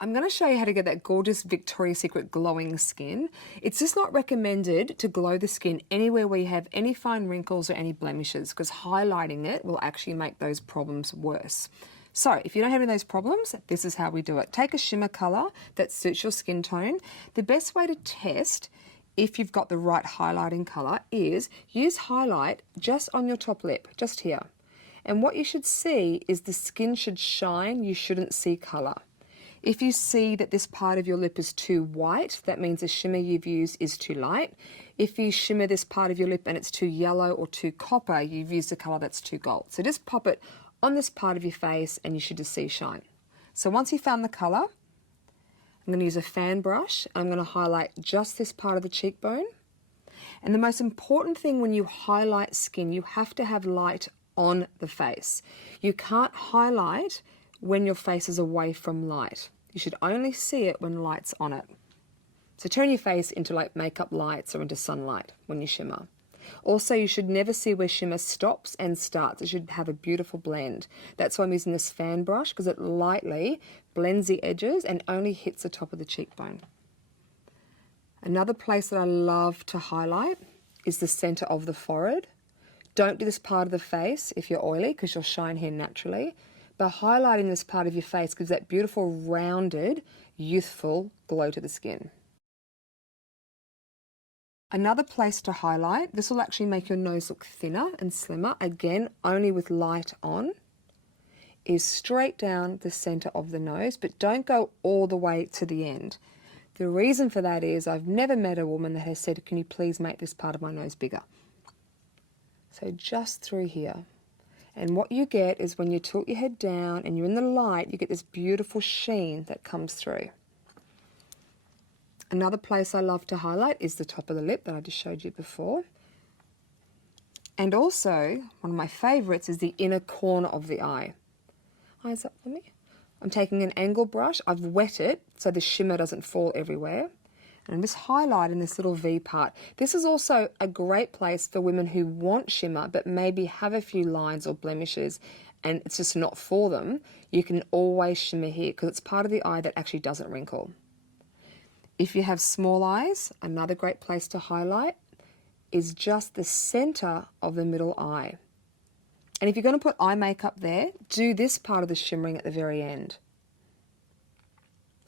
I'm going to show you how to get that gorgeous Victoria's Secret glowing skin. It's just not recommended to glow the skin anywhere where you have any fine wrinkles or any blemishes, because highlighting it will actually make those problems worse. So if you don't have any of those problems, this is how we do it. Take a shimmer colour that suits your skin tone. The best way to test if you've got the right highlighting colour is use highlight just on your top lip, just here. And what you should see is the skin should shine, you shouldn't see colour. If you see that this part of your lip is too white, that means the shimmer you've used is too light. If you shimmer this part of your lip and it's too yellow or too copper, you've used a colour that's too gold. So just pop it on this part of your face and you should just see shine. So once you've found the colour, I'm going to use a fan brush. I'm going to highlight just this part of the cheekbone. And the most important thing when you highlight skin, you have to have light on the face. You can't highlight when your face is away from light. You should only see it when light's on it. So turn your face into like makeup lights or into sunlight when you shimmer. Also, you should never see where shimmer stops and starts. It should have a beautiful blend. That's why I'm using this fan brush, because it lightly blends the edges and only hits the top of the cheekbone. Another place that I love to highlight is the center of the forehead. Don't do this part of the face if you're oily, because you'll shine here naturally. But highlighting this part of your face gives that beautiful, rounded, youthful glow to the skin. Another place to highlight, this will actually make your nose look thinner and slimmer, again, only with light on, is straight down the center of the nose, but don't go all the way to the end. The reason for that is I've never met a woman that has said, can you please make this part of my nose bigger? So just through here. And what you get is when you tilt your head down and you're in the light, you get this beautiful sheen that comes through. Another place I love to highlight is the top of the lip that I just showed you before. And also, one of my favourites is the inner corner of the eye. Eyes up for me. I'm taking an angle brush. I've wet it so the shimmer doesn't fall everywhere. And I'm just highlighting this little V part. This is also a great place for women who want shimmer but maybe have a few lines or blemishes and it's just not for them. You can always shimmer here because it's part of the eye that actually doesn't wrinkle. If you have small eyes, another great place to highlight is just the center of the middle eye. And if you're going to put eye makeup there, do this part of the shimmering at the very end.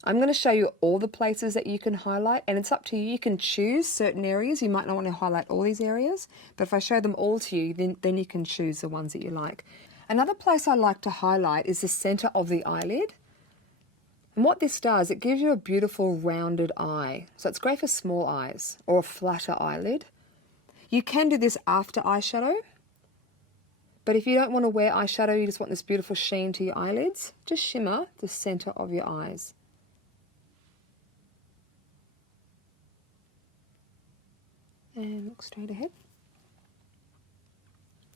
I'm going to show you all the places that you can highlight, and it's up to you. You can choose certain areas. You might not want to highlight all these areas, but if I show them all to you, then you can choose the ones that you like. Another place I like to highlight is the center of the eyelid. And what this does, it gives you a beautiful rounded eye. So it's great for small eyes or a flatter eyelid. You can do this after eyeshadow, but if you don't want to wear eyeshadow, you just want this beautiful sheen to your eyelids, just shimmer the center of your eyes. And look straight ahead.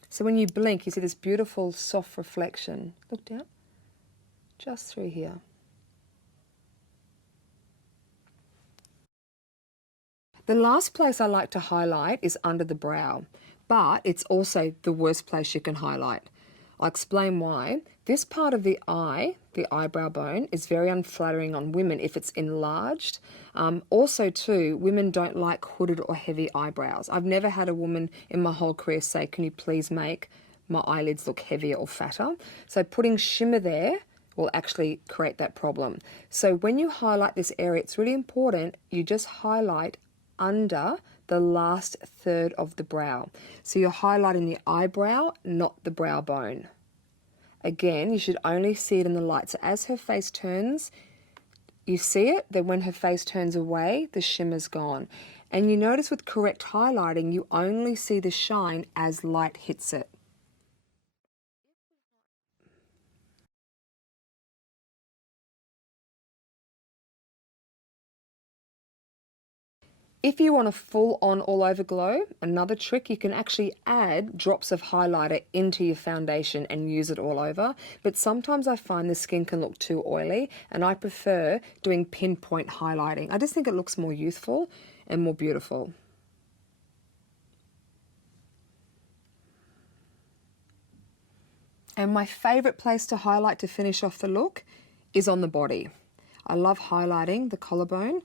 So when you blink, you see this beautiful soft reflection. Look down, just through here. The last place I like to highlight is under the brow, but it's also the worst place you can highlight. I'll explain why. This part of the eye, the eyebrow bone, is very unflattering on women if it's enlarged. Also too, women don't like hooded or heavy eyebrows. I've never had a woman in my whole career say, can you please make my eyelids look heavier or fatter? So putting shimmer there will actually create that problem. So when you highlight this area, it's really important you just highlight under the last third of the brow. So you're highlighting the eyebrow, not the brow bone. Again, you should only see it in the light. So as her face turns, you see it, then when her face turns away, the shimmer's gone. And you notice with correct highlighting, you only see the shine as light hits it. If you want a full-on all-over glow, another trick, you can actually add drops of highlighter into your foundation and use it all over. But sometimes I find the skin can look too oily, and I prefer doing pinpoint highlighting. I just think it looks more youthful and more beautiful. And my favorite place to highlight to finish off the look is on the body. I love highlighting the collarbone.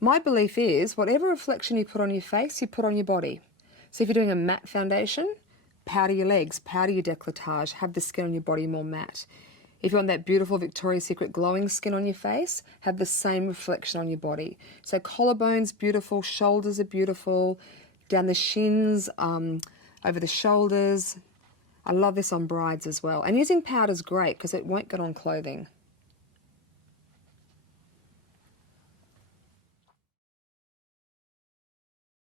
My belief is whatever reflection you put on your face, you put on your body. So if you're doing a matte foundation, powder your legs, powder your décolletage, have the skin on your body more matte. If you want that beautiful Victoria's Secret glowing skin on your face, have the same reflection on your body. So collarbone's beautiful, shoulders are beautiful, down the shins, over the shoulders. I love this on brides as well. And using powder's great because it won't get on clothing.